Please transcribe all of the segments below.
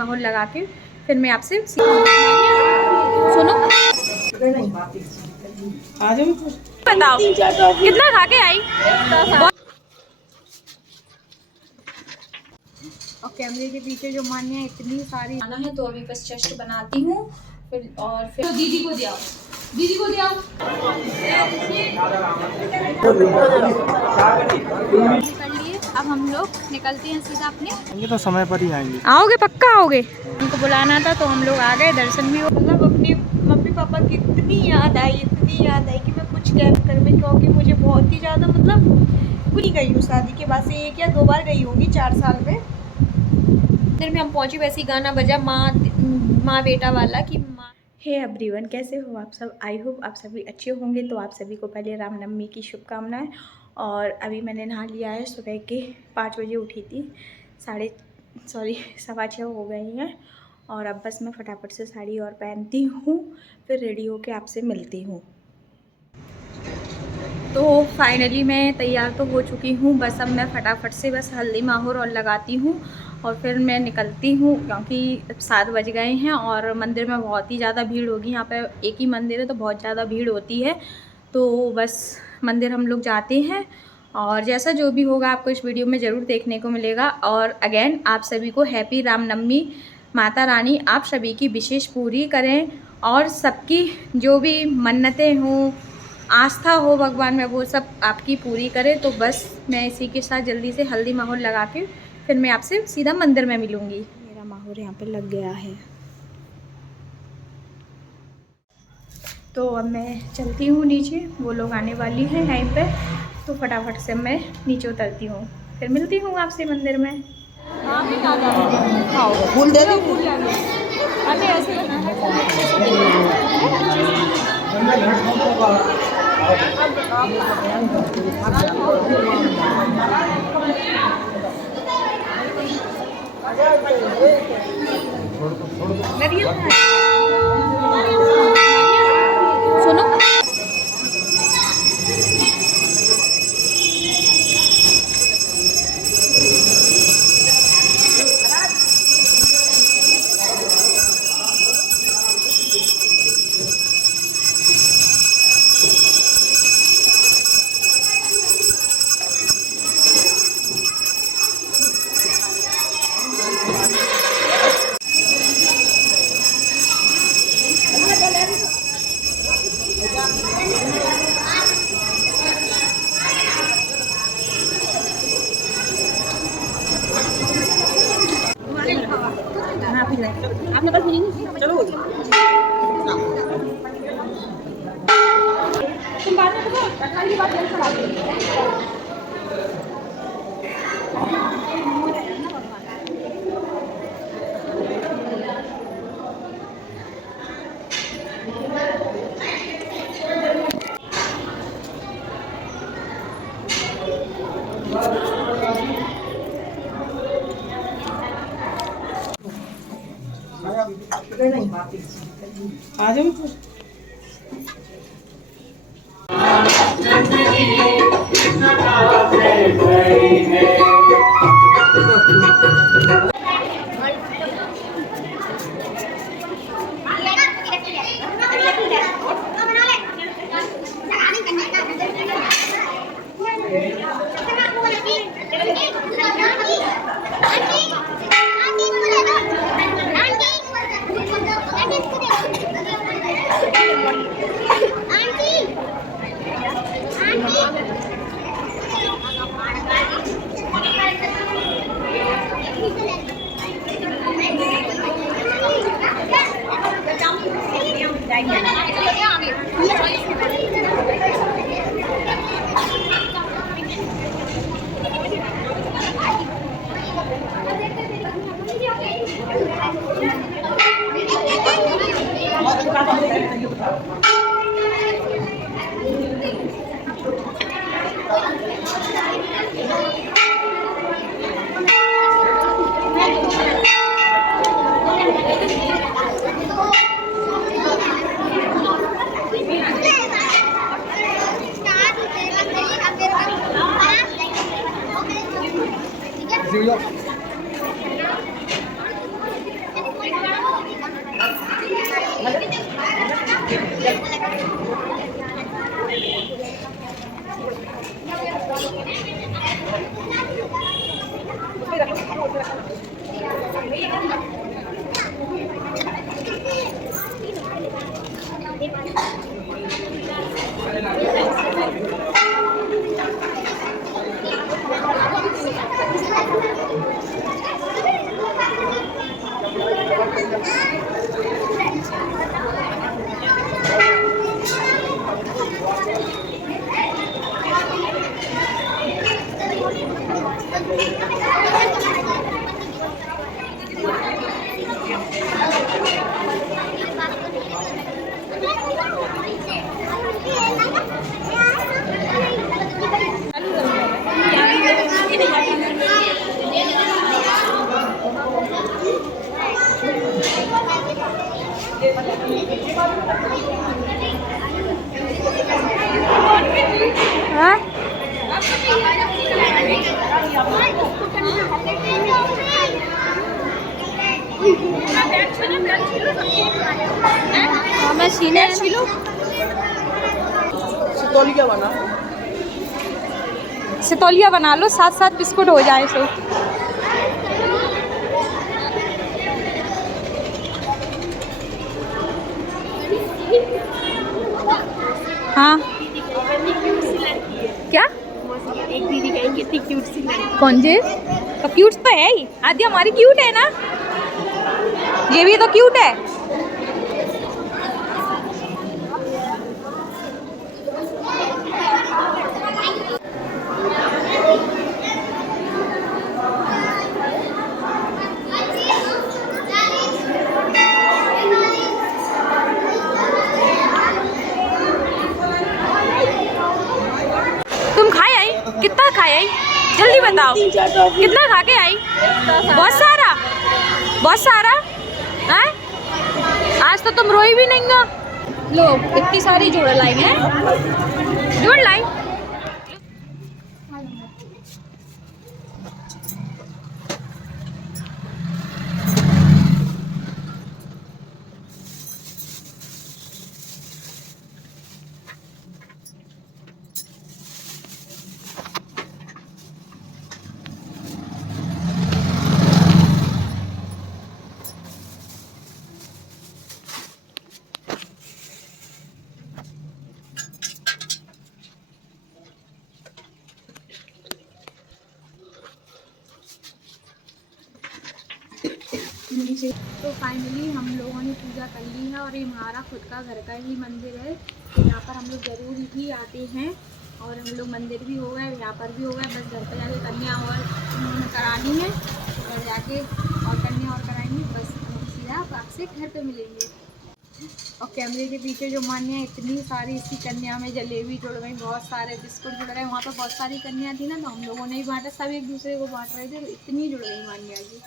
माहौल लगा के फिर मैं आपसे सुनो। बताओ कितना खा के आई। और कैमरे के पीछे जो मान्या इतनी सारी खाना है, तो अभी बस जस्ट बनाती हूँ फिर और फिर तो दीदी को दिया, दीदी को दिया। कर लिए, अब हम लोग निकलते हैं सीधा अपने। ये तो समय पर ही आएंगे। आओगे पक्का आओगे? उनको बुलाना था तो हम लोग आ गए, दर्शन भी हो। मतलब अपनी मम्मी पापा की इतनी याद आई कि मैं कुछ कह कर में, क्योंकि मुझे बहुत ही ज़्यादा मतलब भूल गई हूँ। शादी के बाद से 1 या 2 बार गई होंगी 4 साल में। फिर में हम पहुंची, वैसे ही गाना बजा माँ बेटा वाला कि माँ। हे एवरीवन, कैसे हो आप सब? आई होप आप सभी अच्छे होंगे। तो आप सभी को पहले रामनवमी की शुभकामनाएं। और अभी मैंने नहा लिया है, सुबह के 5 बजे उठी थी, 6:15 हो गई हैं। और अब बस मैं फटाफट से साड़ी और पहनती हूँ, फिर रेडी होके आपसे मिलती हूँ। तो फाइनली मैं तैयार तो हो चुकी हूँ, बस अब मैं फटाफट से बस हल्दी माहौर और लगाती हूँ और फिर मैं निकलती हूँ, क्योंकि 7 बज गए हैं और मंदिर में बहुत ही ज़्यादा भीड़ होगी। यहाँ पे एक ही मंदिर है तो बहुत ज़्यादा भीड़ होती है। तो बस मंदिर हम लोग जाते हैं और जैसा जो भी होगा आपको इस वीडियो में ज़रूर देखने को मिलेगा। और अगेन आप सभी को हैप्पी रामनवमी। माता रानी आप सभी की विशेष पूरी करें और सबकी जो भी मन्नतें हों, आस्था हो भगवान में, वो सब आपकी पूरी करे। तो बस मैं इसी के साथ जल्दी से हल्दी माहौर लगा के फिर मैं आपसे सीधा मंदिर में मिलूँगी। मेरा माहौर यहाँ पे लग गया है, तो अब मैं चलती हूँ नीचे। वो लोग आने वाली हैं यहीं पे, तो फटाफट से मैं नीचे उतरती हूँ, फिर मिलती हूँ आपसे मंदिर में। फूल दे दो। अरे ऐसे सुनो। आपने बस चलो तुम बात में की बात आ जाओ। मैं सीने छिलूं। सितौलिया बना। सितौलिया बना लो, साथ साथ बिस्कुट हो जाए सो। हाँ क्या? एक दीदी कहेंगे कितनी क्यूट सी लड़की। कौन जी? तो क्यूट तो है ही, आदि हमारी क्यूट है ना, ये भी तो क्यूट है। तुम खाए आई? कितना खाए आई? जल्दी बताओ, कितना खा के आई? बहुत सारा, बहुत सारा है। आज तो तुम रोई भी नहीं ना। लो इतनी सारी जोड़ लाई हैं, जोड़ लाई। तो फाइनली हम लोगों ने पूजा कर ली है और ये हमारा खुद का घर का ही मंदिर है। तो यहाँ पर हम लोग ज़रूर ही आते हैं और हम लोग मंदिर भी हो गए, यहाँ पर भी हो गए। बस घर पर जाके कन्या और करानी है, घर जाके और कन्या और कराएंगे। बस हम सीधा आपसे घर पे मिलेंगे। और कैमरे के पीछे जो मान्या है, इतनी सारी इसकी कन्या में जलेबी जुड़ गई, बहुत सारे बिस्कुट जुड़ गए। वहाँ पर बहुत सारी कन्या थी ना, तो हम लोगों ने ही बांटा, सब एक दूसरे को बांट रहे थे, तो इतनी जुड़ गई मान्या की।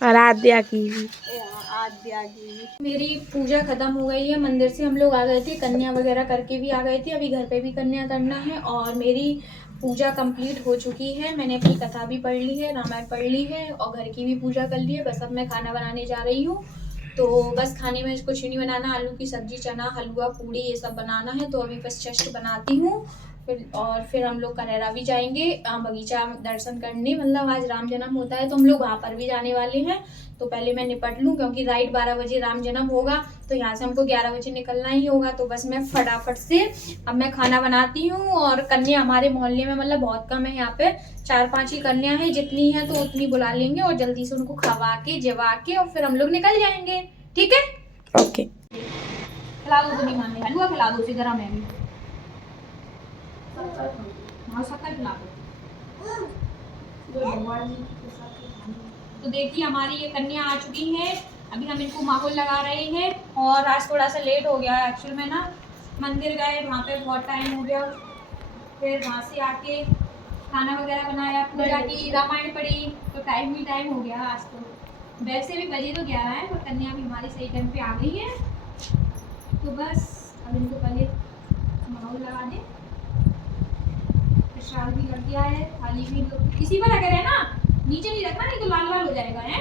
आराध्या की भी। आद्या की। मेरी पूजा खत्म हो गई है, मंदिर से हम लोग आ गए थे, कन्या वगैरह करके भी आ गए थे। अभी घर पे भी कन्या करना है और मेरी पूजा कंप्लीट हो चुकी है। मैंने अपनी कथा भी पढ़ ली है, रामायण पढ़ ली है और घर की भी पूजा कर ली है। बस अब मैं खाना बनाने जा रही हूँ। तो बस खाने में कुछ नहीं बनाना, आलू की सब्जी, चना, हलवा, पूड़ी ये सब बनाना है। तो अभी बस जस्ट बनाती हूँ फिर हम लोग कनेरा भी जाएंगे बगीचा दर्शन करने। मतलब आज राम जन्म होता है तो हम लोग वहाँ पर भी जाने वाले हैं। तो पहले मैं निपट लूँ क्योंकि राइट 12 बजे राम जन्म होगा, तो यहाँ से हमको 11 बजे निकलना ही होगा। तो बस मैं फटाफट से अब मैं खाना बनाती हूँ। और कन्या हमारे मोहल्ले में मतलब बहुत कम है, यहाँ पे 4-5 ही कन्या है। जितनी है तो उतनी बुला लेंगे और जल्दी से उनको खवा के जवा के और फिर हम लोग निकल जाएंगे। ठीक है, ओके। खिला दो, तो नहीं मान रहे, हलवा खिला दो उसी तरह मैं भी। हाँ शक्कर खिला दो। तो देखिए हमारी ये कन्या आ चुकी है, अभी हम इनको माहौल लगा रहे हैं। और आज थोड़ा सा लेट हो गया एक्चुअल में ना, मंदिर गए वहाँ पे बहुत टाइम हो गया, फिर वहाँ से आके खाना वगैरह बनाया, पूजा की, रामायण पढ़ी, तो टाइम ही टाइम हो गया आज। तो वैसे भी बजे तो 11 है, पर कन्या भी हमारी सही टाइम पे आ गई है। तो बस अब इनको पहले माहौल लगा दें। प्रसाद भी कर दिया है, थाली भी इसी पर अगर है ना, नीचे नहीं रखना, नहीं तो लाल लाल हो जाएगा है।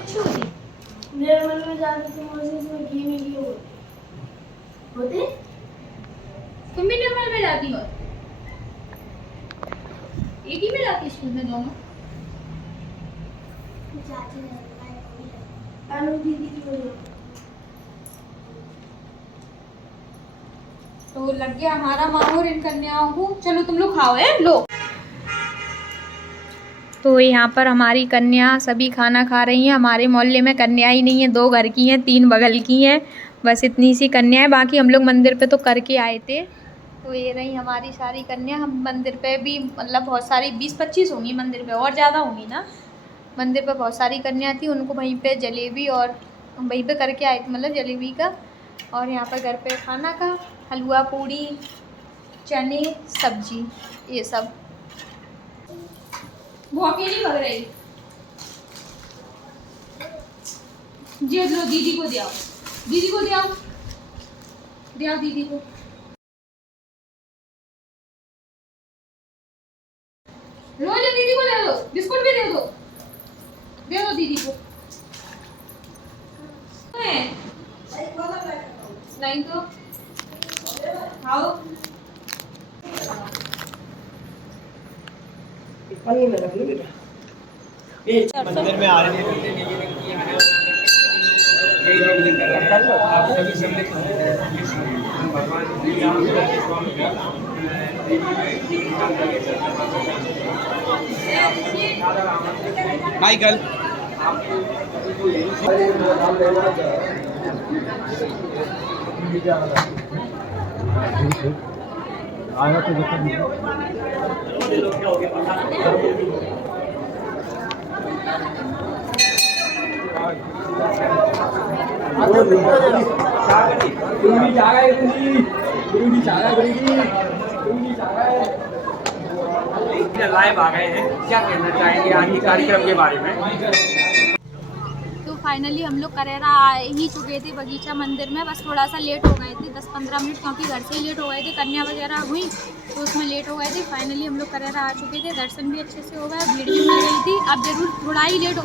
अच्छी होती मेरे मन में ज्यादा समोसे इसमें घी में घी होते। तुम भी निर्मल में जाती हो? एक ही में जाती स्कूल में दोनों? अनु दीदी की वजह तो लग गया हमारा माहौर इन कन्याओं को। चलो तुम लोग खाओ है लो। तो यहाँ पर हमारी कन्या सभी खाना खा रही हैं। हमारे मोहल्ले में कन्या ही नहीं है, 2 घर की हैं, 3 बगल की हैं, बस इतनी सी कन्या है। बाकी हम लोग मंदिर पे तो करके आए थे। तो ये रही हमारी सारी कन्या। हम मंदिर पे भी मतलब बहुत सारी 20-25 होंगी मंदिर पे, और ज़्यादा होंगी ना। मंदिर पे बहुत सारी कन्या थी, उनको वहीं पे जलेबी और वहीं पे करके आए थे, मतलब जलेबी का। और यहाँ पर घर पे खाना का हलवा पूड़ी चने सब्जी ये सब। वो अकेली भग रही। जी लो दीदी को दिया, दीदी को दिया, दिया दीदी को। लो जो दीदी को दे दो, बिस्कुट भी दे दो दीदी को। नहीं तो खाओ। मंदिर में आ रहे माइकल आया तो लाइव आ गए हैं, क्या कहना चाहेंगे आज के कार्यक्रम के बारे में? तो फाइनली हम लोग करेरा आ ही चुके थे बगीचा मंदिर में। बस थोड़ा सा लेट हो गए थे 10-15 मिनट, क्योंकि घर से ही लेट हो गए थे, कन्या वगैरह हुई तो उसमें लेट हो गए थे। फाइनली हम लोग करेरा आ चुके थे, दर्शन भी अच्छे से हो गए, भीड़ भी मिल गई थी। अब जरूर थोड़ा ही लेट हो,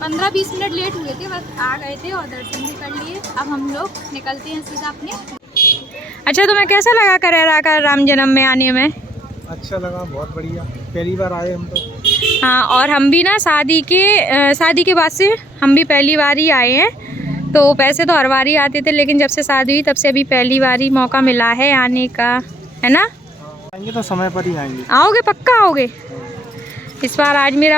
15-20 मिनट लेट हुए थे, बस आ गए थे और दर्शन भी कर लिए। अब हम लोग निकलते हैं सीधा अपने। अच्छा तुम्हें कैसा लगा करेरा का राम जन्म में आने में? अच्छा लगा, बहुत बढ़िया, पहली बार आए हम तो। हाँ, और हम भी ना शादी के बाद से हम भी पहली बार ही आए हैं। तो वैसे तो हर बार ही आते थे, लेकिन जब से शादी हुई तब से अभी पहली बार ही मौका मिला है आने का, है ना? आएंगे तो समय पर ही आएंगे। आओगे? पक्का आओगे? इस बार आज मेरा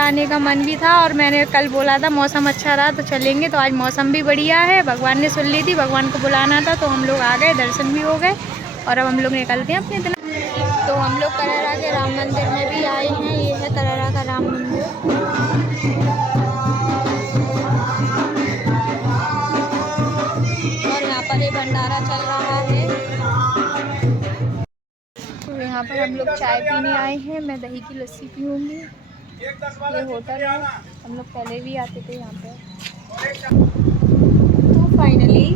आने का मन भी था, और मैंने कल बोला था मौसम अच्छा रहा तो चलेंगे। तो आज मौसम भी बढ़िया है, भगवान ने सुन ली थी, भगवान को बुलाना था तो हम लोग आ गए, दर्शन भी हो गए और अब हम लोग निकलते हैं अपने दिन। तो हम लोग करेरा के राम मंदिर में भी आए हैं। ये है करेरा का राम मंदिर। और यहाँ पर ये भंडारा चल रहा है। तो यहाँ पर हम लोग चाय पीने आए हैं। मैं दही की लस्सी पीऊँगी। ये होटल है, हम लोग पहले भी आते थे यहाँ पर। तो फाइनली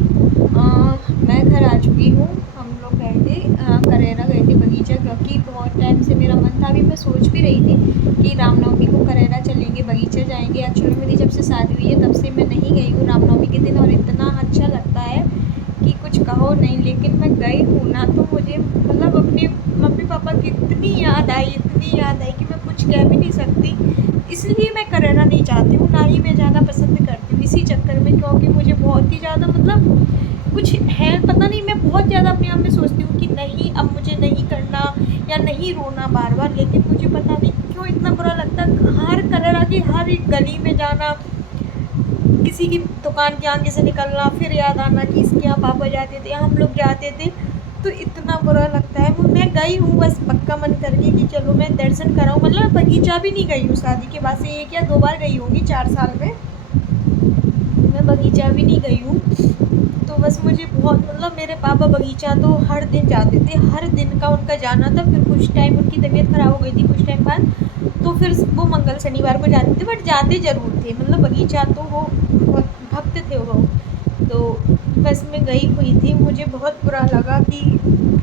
मैं घर आ चुकी हूँ। हम लोग गए थे करेरा गए थे बगीचा, क्योंकि बहुत टाइम से मेरा मन था। अभी मैं सोच भी रही थी कि रामनवमी को करेरा चलेंगे, बगीचा जाएंगे। एक्चुअली मेरी जब से शादी हुई है तब से मैं नहीं गई हूँ रामनवमी के दिन, और इतना अच्छा लगता है कि कुछ कहो नहीं। लेकिन मैं गई हूँ ना, तो मुझे मतलब अपने मम्मी पापा की इतनी याद आई कि मैं कुछ कह भी नहीं सकती। इसलिए मैं करेरा नहीं चाहती हूँ, ना ही मैं जाना पसंद करती हूँ इसी चक्कर में, क्योंकि मुझे बहुत ही ज़्यादा मतलब कुछ है, पता नहीं, मैं बहुत ज़्यादा अपने आप में सोचती हूँ कि नहीं अब मुझे नहीं करना या नहीं रोना बार बार। लेकिन मुझे पता नहीं क्यों इतना बुरा लगता है। हर करेरा की हर एक गली में जाना, किसी की दुकान के आगे से निकलना, फिर याद आना कि इसके यहाँ पापा जाते थे, हम लोग जाते थे, तो इतना बुरा लगता है। मैं गई हूँ बस पक्का मन करके कि चलो मैं दर्शन कराऊँ। मतलब बगीचा भी नहीं गई हूँ शादी के बाद से, ये क्या 2 बार गई होंगी 4 साल में, मैं बगीचा भी नहीं गई हूँ। तो बस मुझे बहुत मतलब मेरे पापा बगीचा तो हर दिन जाते थे, हर दिन का उनका जाना था। फिर कुछ टाइम उनकी तबीयत ख़राब हो गई थी कुछ टाइम बाद, तो फिर वो मंगल शनिवार को जाते थे, बट जाते ज़रूर थे। मतलब बगीचा तो वो बहुत भक्त थे वो। तो बस मैं गई हुई थी, मुझे बहुत बुरा लगा कि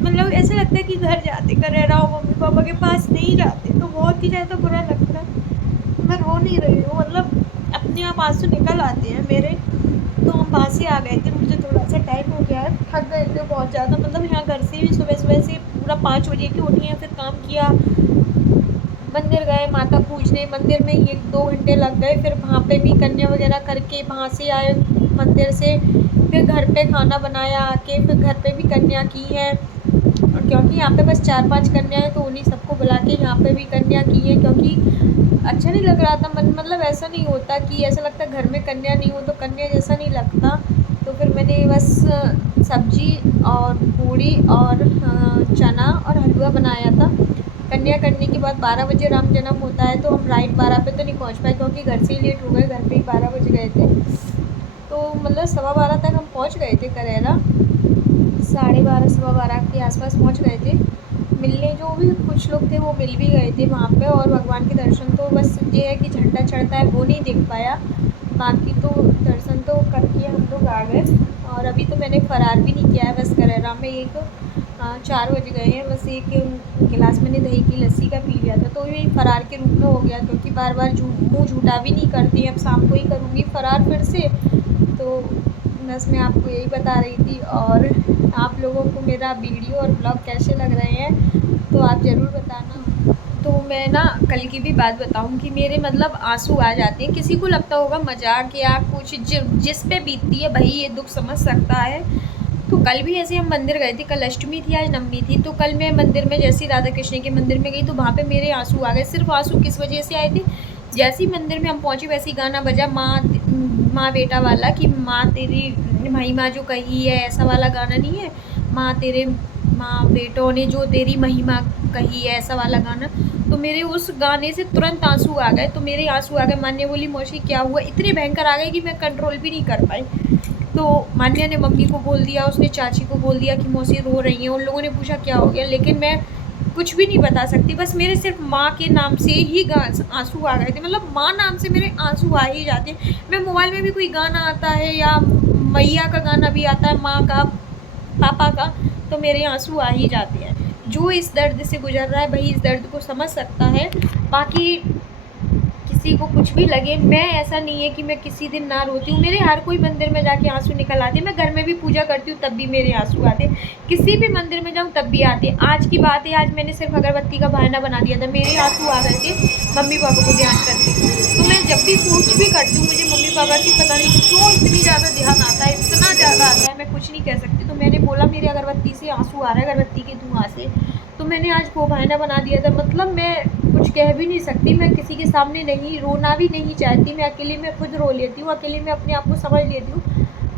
मतलब ऐसा लगता है कि घर जाते करेरा हो मम्मी पापा के पास नहीं जाते, तो बहुत ही ज़्यादा बुरा लगता है। मैं रो नहीं रही हूँ, मतलब अपने अपने आप आंसू निकल आते हैं मेरे। तो हम वहाँ से आ गए थे, मुझे थोड़ा सा टाइम हो गया है, थक गए थे बहुत ज़्यादा। मतलब यहाँ घर से भी सुबह से पूरा 5 बजे की उठी हैं, फिर काम किया, मंदिर गए माता पूजने, मंदिर में 1-2 घंटे लग गए। फिर वहाँ पे भी कन्या वगैरह करके वहाँ से आए मंदिर से, फिर घर पे खाना बनाया आके, फिर घर पे भी कन्या की है। और क्योंकि यहाँ पे बस 4-5 कन्या है तो उन्हीं सबको बुला के यहाँ पे भी कन्या की है, क्योंकि अच्छा नहीं लग रहा था मन। मतलब ऐसा नहीं होता कि ऐसा लगता घर में कन्या नहीं हो तो कन्या जैसा नहीं लगता। तो फिर मैंने बस सब्जी और पूड़ी और चना और हलवा बनाया था। कन्या करने के बाद 12 बजे राम जन्म होता है, तो हम राइट 12 पे तो नहीं पहुँच पाए क्योंकि घर से ही लेट हो गए, घर पे ही 12 बज गए थे। तो मतलब 12:15 तक हम पहुँच गए थे करेरा, 12:30 12:15 के आसपास पहुँच गए थे। मिलने जो भी कुछ लोग थे वो मिल भी गए थे वहाँ पे, और भगवान के दर्शन तो बस ये है कि झंडा चढ़ता है वो नहीं देख पाया, बाकी तो दर्शन तो करके हम लोग आ गए। और अभी तो मैंने फ़रार भी नहीं किया है, बस करेरा में 4 बज गए हैं, बस एक गिलास मैंने दही की लस्सी का पी लिया था, तो ये फ़रार के रूप में हो गया, क्योंकि बार बार मुँह झूठा भी नहीं करती, अब शाम को ही करूँगी फ़रार फिर से। तो बस मैं आपको यही बता रही थी। और आप लोगों को मेरा वीडियो और ब्लॉग कैसे लग रहे हैं तो आप ज़रूर बताना। तो मैं ना कल की भी बात बताऊं कि मेरे मतलब आंसू आ जाते हैं। किसी को लगता होगा मजाक या कुछ, जिस पे बीतती है भाई ये दुख समझ सकता है। तो कल भी ऐसे हम मंदिर गए थे, कल अष्टमी थी आज नवमी थी। तो कल मैं मंदिर में जैसे ही राधा कृष्ण के मंदिर में गई तो वहाँ पे मेरे आंसू आ गए। सिर्फ आंसू किस वजह से आए थे, जैसे ही मंदिर में हम पहुँचे वैसे ही गाना बजा माँ बेटा वाला, कि माँ तेरी महिमा जो कही है, ऐसा वाला गाना नहीं है, माँ बेटों ने जो तेरी महिमा कही है, ऐसा वाला गाना। तो मेरे उस गाने से तुरंत आंसू आ गए। तो मेरे आंसू आ गए। मान्या बोली मौसी क्या हुआ, इतने भयंकर आ गए कि मैं कंट्रोल भी नहीं कर पाई। तो मान्या ने मम्मी को बोल दिया, उसने चाची को बोल दिया कि मौसी रो रही हैं। उन लोगों ने पूछा क्या हो गया, लेकिन मैं कुछ भी नहीं बता सकती। बस मेरे सिर्फ माँ के नाम से ही आंसू आ गए थे। मतलब माँ नाम से मेरे आंसू आ ही जाते हैं। मैं मोबाइल में भी कोई गाना आता है या मैया का गाना भी आता है, माँ का, पापा का, तो मेरे आंसू आ ही जाते हैं। जो इस दर्द से गुजर रहा है वही इस दर्द को समझ सकता है। बाकी किसी को कुछ भी लगे, मैं ऐसा नहीं है कि मैं किसी दिन ना रोती हूँ। मेरे हर कोई मंदिर में जाके आंसू निकल आते हैं। मैं घर में भी पूजा करती हूँ तब भी मेरे आंसू आते हैं, किसी भी मंदिर में जाऊँ तब भी आते हैं। आज की बात है, आज मैंने सिर्फ अगरबत्ती का बहाना बना दिया था, मेरे आंसू आ गए थे मम्मी पापा को ध्यान करके। तो मैं जब भी कुछ भी करती हूँ मुझे मम्मी पापा की पता नहीं क्यों इतनी ज़्यादा ध्यान आता है, इतना ज़्यादा आता है, मैं कुछ नहीं कह सकती। तो मैंने बोला मेरी अगरबत्ती से आंसू आ रहा है, अगरबत्ती के धुआं से। तो मैंने आज वो बहाना बना दिया था। मतलब मैं कुछ कह भी नहीं सकती, मैं किसी के सामने नहीं रोना भी नहीं चाहती। मैं अकेले में खुद रो लेती हूँ, अकेले में अपने आप को समझ लेती हूँ।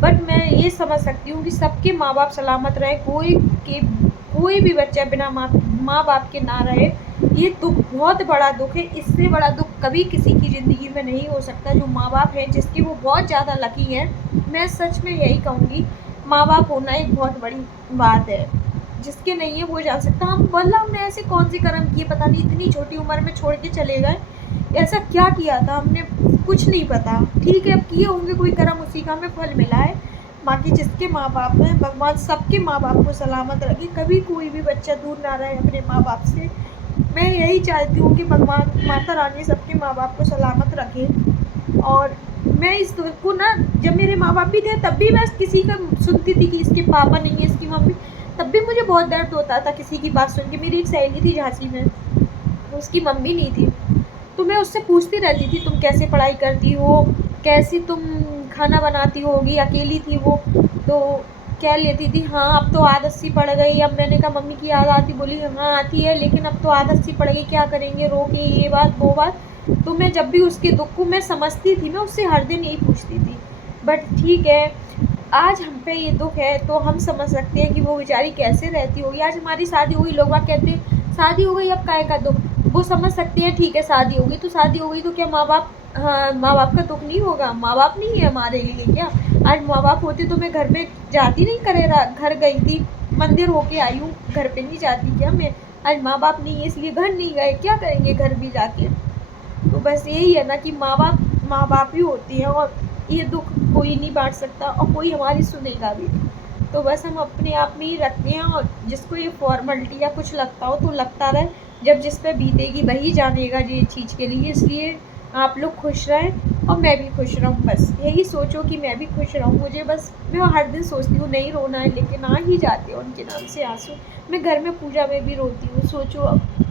बट मैं ये समझ सकती हूँ कि सबके माँ बाप सलामत रहे, कोई भी बच्चा बिना माँ बाप के ना रहे। ये दुख बहुत बड़ा दुख है, इससे बड़ा दुख कभी किसी की ज़िंदगी में नहीं हो सकता। जो माँ बाप हैं जिसके, वो बहुत ज़्यादा लकी हैं। मैं सच में यही कहूँगी, माँ बाप होना एक बहुत बड़ी बात है। जिसके नहीं है वो जान सकता। हम बोला हमने ऐसे कौन से कर्म किए, पता नहीं इतनी छोटी उम्र में छोड़ के चले गए, ऐसा क्या किया था हमने, कुछ नहीं पता। ठीक है अब किए होंगे कोई कर्म, उसी का हमें फल मिला है। बाकी जिसके माँ बाप हैं, भगवान सबके माँ बाप को सलामत रखे, कभी कोई भी बच्चा दूर ना रहे अपने माँ बाप से। मैं यही चाहती हूँ कि भगवान माता रानी सबके माँ बाप को सलामत रखे। और मैं इस दुख को ना, जब मेरे माँ बाप भी थे तब भी मैं किसी का सुनती थी कि इसके पापा नहीं है, इसकी मम्मी, तब भी मुझे बहुत दर्द होता था किसी की बात सुन के। मेरी एक सहेली थी झांसी में, उसकी मम्मी नहीं थी, तो मैं उससे पूछती रहती थी तुम कैसे पढ़ाई करती हो, कैसे तुम खाना बनाती होगी, अकेली थी वो। तो कह लेती थी हाँ अब तो आदत सी पड़ गई। अब मैंने कहा मम्मी की याद आती, बोली हाँ आती है, लेकिन अब तो आदत सी पड़ गई, क्या करेंगे, रो के ये बात वो बात। तो मैं जब भी उसके दुख को मैं समझती थी, मैं उससे हर दिन यही पूछती थी। बट ठीक है, आज हम पे ये दुख है तो हम समझ सकते हैं कि वो बेचारी कैसे रहती होगी। आज हमारी शादी हुई, लोग बाग कहते हैं शादी हो गई अब काहे का दुख, वो समझ सकते हैं ठीक है शादी हो गई तो शादी हो गई, तो क्या माँ बाप, हाँ माँ बाप का दुख नहीं होगा, माँ बाप नहीं है हमारे लिए क्या। आज माँ बाप होते तो मैं घर पे जाती नहीं, करेरा घर गई थी, मंदिर होके आई हूँ, घर पे नहीं जाती क्या मैं। आज माँ बाप नहीं है इसलिए घर नहीं गए, क्या करेंगे घर भी जाके। तो बस यही है ना कि माँ बाप ही होती हैं, और ये दुख कोई नहीं बांट सकता और कोई हमारी सुनेगा भी नहीं। तो बस हम अपने आप में ही रखते हैं, और जिसको ये फॉर्मेलिटी या कुछ लगता हो तो लगता रहे, जब जिस पे बीतेगी वही जानेगा ये चीज़ के लिए। इसलिए आप लोग खुश रहें और मैं भी खुश रहूँ। बस यही सोचो कि मैं भी खुश रहूँ। मुझे बस मैं हर दिन सोचती हूँ नहीं रोना है, लेकिन आ ही जाते हैं उनके नाम से आंसू। मैं घर में पूजा में भी रोती हूँ। सोचो अब